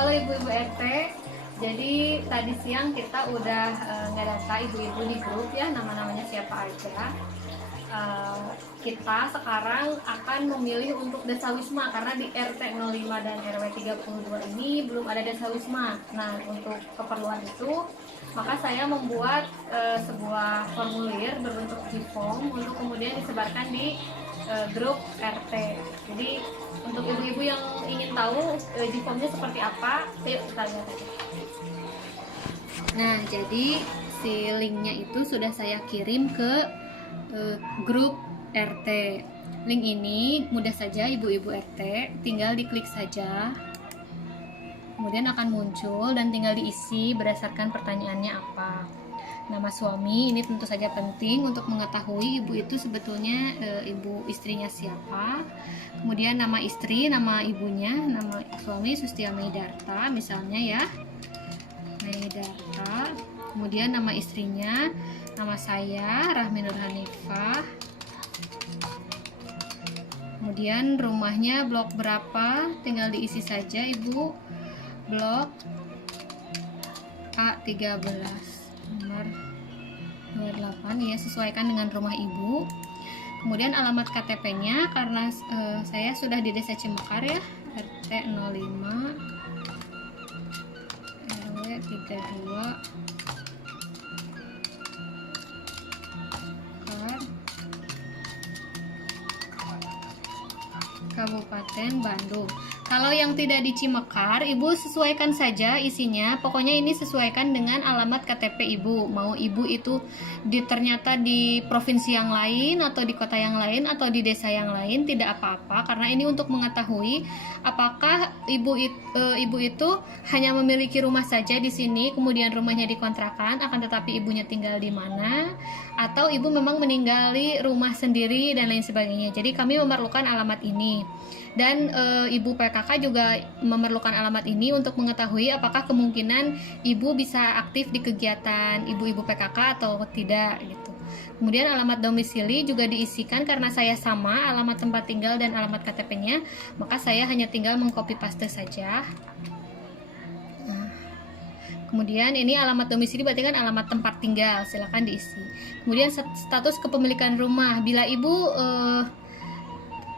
Halo ibu-ibu RT. Jadi tadi siang kita udah ngedata ibu-ibu di grup ya, nama-namanya siapa aja. Kita sekarang akan memilih untuk desa wisma karena di RT 05 dan RW 32 ini belum ada desa wisma. Nah, untuk keperluan itu maka saya membuat sebuah formulir berbentuk G-form untuk kemudian disebarkan di grup RT. Jadi untuk ibu-ibu yang ingin tahu G-formnya seperti apa, yuk kita lihat aja. Nah, jadi si linknya itu sudah saya kirim ke grup RT. Link ini mudah saja ibu-ibu RT tinggal diklik saja, kemudian akan muncul dan tinggal diisi berdasarkan pertanyaannya apa. Nama suami ini tentu saja penting untuk mengetahui ibu itu sebetulnya ibu istrinya siapa. Kemudian nama istri, nama ibunya, nama suami Sustia Meidarta misalnya ya, Meidarta. Kemudian nama istrinya, nama saya Rahmi Nur Hanifah. Kemudian rumahnya blok berapa, tinggal diisi saja ibu. Blok A13 nomor 28 ya, sesuaikan dengan rumah ibu. Kemudian alamat KTP-nya karena saya sudah di Desa Cimekar ya, RT 05 RW 32 Kabupaten Bandung. Kalau yang tidak di Cimekar, ibu sesuaikan saja isinya. Pokoknya ini sesuaikan dengan alamat KTP ibu. Mau ibu itu ternyata di provinsi yang lain atau di kota yang lain atau di desa yang lain, tidak apa-apa. Karena ini untuk mengetahui apakah ibu itu hanya memiliki rumah saja di sini, kemudian rumahnya dikontrakan, akan tetapi ibunya tinggal di mana, atau ibu memang meninggali rumah sendiri dan lain sebagainya. Jadi kami memerlukan alamat ini. Dan ibu PKK juga memerlukan alamat ini untuk mengetahui apakah kemungkinan ibu bisa aktif di kegiatan ibu-ibu PKK atau tidak gitu. Kemudian alamat domisili juga diisikan karena saya sama alamat tempat tinggal dan alamat KTP-nya, maka saya hanya tinggal mengcopy paste saja. Kemudian ini alamat domisili berarti kan alamat tempat tinggal, silakan diisi. Kemudian status kepemilikan rumah, bila ibu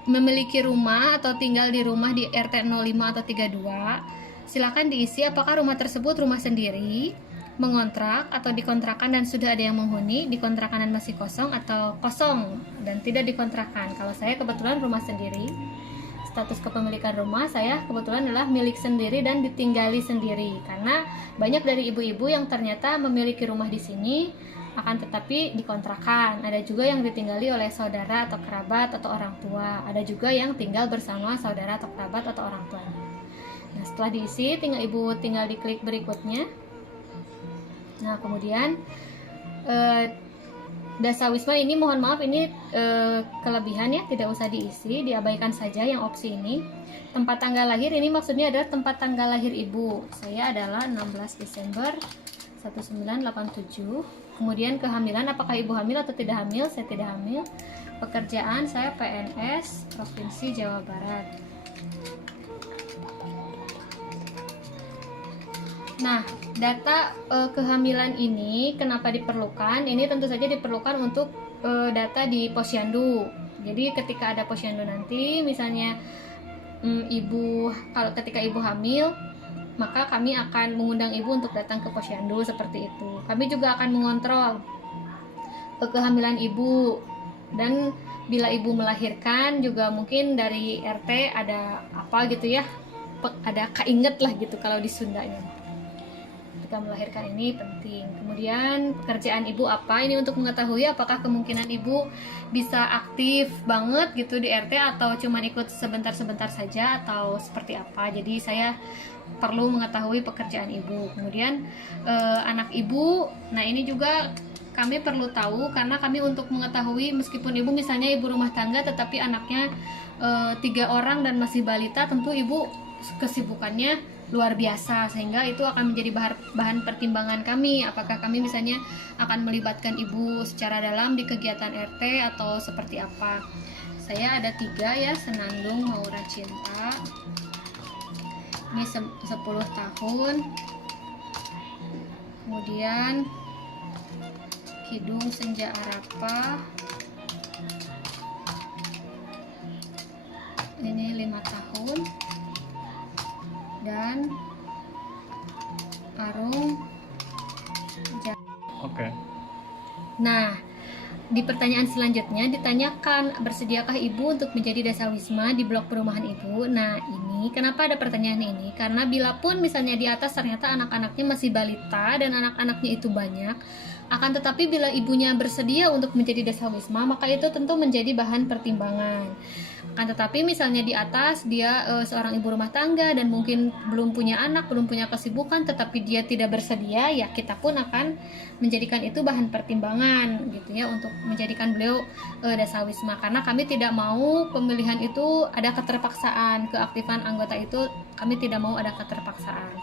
memiliki rumah atau tinggal di rumah di RT 05 atau 32, silakan diisi apakah rumah tersebut rumah sendiri, mengontrak atau dikontrakan dan sudah ada yang menghuni, dikontrakan dan masih kosong, atau kosong dan tidak dikontrakan. Kalau saya kebetulan rumah sendiri. Status kepemilikan rumah saya kebetulan adalah milik sendiri dan ditinggali sendiri, karena banyak dari ibu-ibu yang ternyata memiliki rumah di sini akan tetapi dikontrakan. Ada juga yang ditinggali oleh saudara atau kerabat atau orang tua. Ada juga yang tinggal bersama saudara atau kerabat atau orang tuanya. Nah, setelah diisi, ibu tinggal diklik berikutnya. Nah, kemudian Dasa Wisma ini mohon maaf ini kelebihan ya, tidak usah diisi, diabaikan saja yang opsi ini. Tempat tanggal lahir ini maksudnya adalah tempat tanggal lahir ibu. Saya adalah 16 Desember 1987. Kemudian kehamilan, apakah ibu hamil atau tidak hamil? Saya tidak hamil. Pekerjaan saya PNS Provinsi Jawa Barat. Nah, data kehamilan ini kenapa diperlukan? Ini tentu saja diperlukan untuk data di Posyandu. Jadi ketika ada Posyandu nanti, misalnya ketika ibu hamil, maka kami akan mengundang ibu untuk datang ke Posyandu seperti itu. Kami juga akan mengontrol kehamilan ibu, dan bila ibu melahirkan juga mungkin dari RT ada apa gitu ya, ada keinget lah gitu kalau di Sundanya. Ketika melahirkan ini penting. Kemudian pekerjaan ibu apa, ini untuk mengetahui apakah kemungkinan ibu bisa aktif banget gitu di RT atau cuma ikut sebentar-sebentar saja atau seperti apa. Jadi saya perlu mengetahui pekerjaan ibu. Kemudian anak ibu, nah ini juga kami perlu tahu karena kami untuk mengetahui meskipun ibu misalnya ibu rumah tangga tetapi anaknya 3 orang dan masih balita, tentu ibu kesibukannya luar biasa, sehingga itu akan menjadi bahan pertimbangan kami apakah kami misalnya akan melibatkan ibu secara dalam di kegiatan RT atau seperti apa. Saya ada 3 ya, Senandung, Maura Cinta. Ini 10 tahun. Kemudian Kidung Senja Arafah, ini 5 tahun. Dan Arung Oke. Nah, di pertanyaan selanjutnya ditanyakan, bersediakah ibu untuk menjadi dasawisma di blok perumahan ibu? Nah, ini kenapa ada pertanyaan ini? Karena bila pun misalnya di atas ternyata anak-anaknya masih balita dan anak-anaknya itu banyak, akan tetapi bila ibunya bersedia untuk menjadi dasawisma, maka itu tentu menjadi bahan pertimbangan. Akan tetapi misalnya di atas dia seorang ibu rumah tangga dan mungkin belum punya anak, belum punya kesibukan, tetapi dia tidak bersedia, ya kita pun akan menjadikan itu bahan pertimbangan gitu ya, untuk menjadikan beliau dasawisma, karena kami tidak mau pemilihan itu ada keterpaksaan, keaktifan anggota itu kami tidak mau ada keterpaksaan.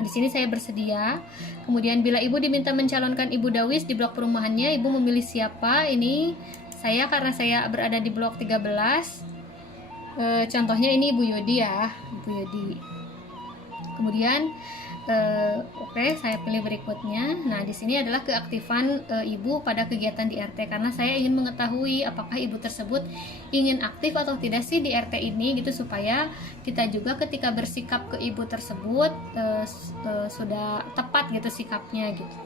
Nah, di sini saya bersedia. Kemudian bila ibu diminta mencalonkan ibu dawis di blok perumahannya, ibu memilih siapa? Ini saya, karena saya berada di blok 13. Contohnya ini Ibu Yodi ya, Ibu Yodi. Kemudian oke, saya pilih berikutnya. Nah, di sini adalah keaktifan ibu pada kegiatan di RT, karena saya ingin mengetahui apakah ibu tersebut ingin aktif atau tidak sih di RT ini gitu, supaya kita juga ketika bersikap ke ibu tersebut sudah tepat gitu sikapnya gitu.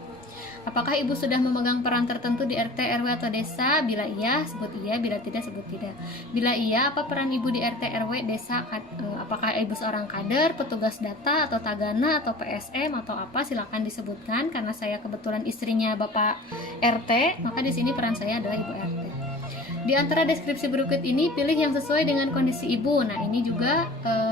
Apakah ibu sudah memegang peran tertentu di RT, RW atau desa? Bila iya, sebut iya. Bila tidak, sebut tidak. Bila iya, apa peran ibu di RT, RW, desa? Apakah ibu seorang kader, petugas data, atau tagana, atau PSM, atau apa? Silakan disebutkan. Karena saya kebetulan istrinya Bapak RT, maka di sini peran saya adalah ibu RT. Di antara deskripsi berikut ini, pilih yang sesuai dengan kondisi ibu. Nah, ini juga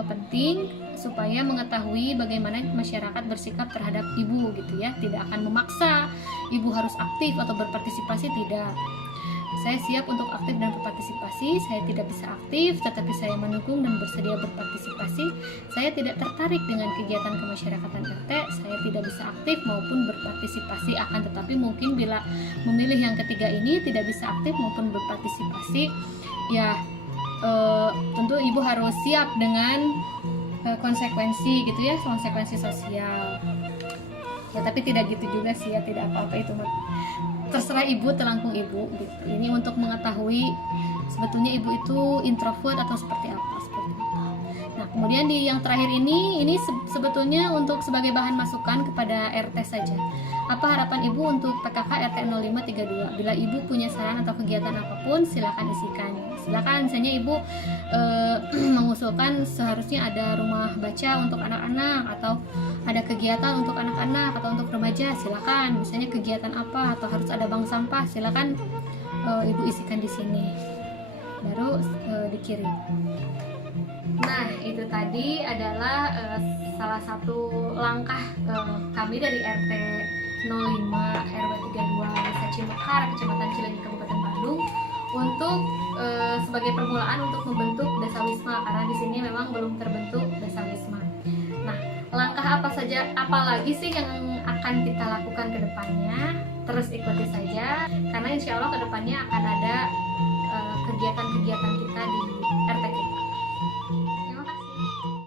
penting supaya mengetahui bagaimana masyarakat bersikap terhadap ibu gitu ya. Tidak akan memaksa ibu harus aktif atau berpartisipasi, tidak. Saya siap untuk aktif dan berpartisipasi. Saya tidak bisa aktif, tetapi saya mendukung dan bersedia berpartisipasi. Saya tidak tertarik dengan kegiatan kemasyarakatan RT. Saya tidak bisa aktif maupun berpartisipasi. Akan tetapi mungkin bila memilih yang ketiga ini, tidak bisa aktif maupun berpartisipasi, ya tentu ibu harus siap dengan konsekuensi gitu ya, konsekuensi sosial. Ya tapi tidak gitu juga sih ya, tidak apa-apa, itu terserah ibu, terangkum ibu gitu. Ini untuk mengetahui sebetulnya ibu itu introvert atau seperti apa, seperti itu. Nah, kemudian di yang terakhir ini sebetulnya untuk sebagai bahan masukan kepada RT saja. Apa harapan ibu untuk PKK RT 0532? Bila ibu punya saran atau kegiatan apapun, silakan isikan. Silakan, misalnya ibu mengusulkan seharusnya ada rumah baca untuk anak-anak, atau ada kegiatan untuk anak-anak atau untuk remaja, silakan. Misalnya kegiatan apa, atau harus ada bank sampah, silakan ibu isikan di sini, baru dikirim. Nah, itu tadi adalah salah satu langkah kami dari RT 05 RW 32 Desa Cimekar, Kecamatan Cileunyi, Kabupaten Bandung, untuk sebagai permulaan untuk membentuk Dasawisma, karena di sini memang belum terbentuk Dasawisma. Nah, langkah apa lagi sih yang akan kita lakukan ke depannya? Terus ikuti saja, karena insya Allah ke depannya akan ada kegiatan-kegiatan kita di RT kita.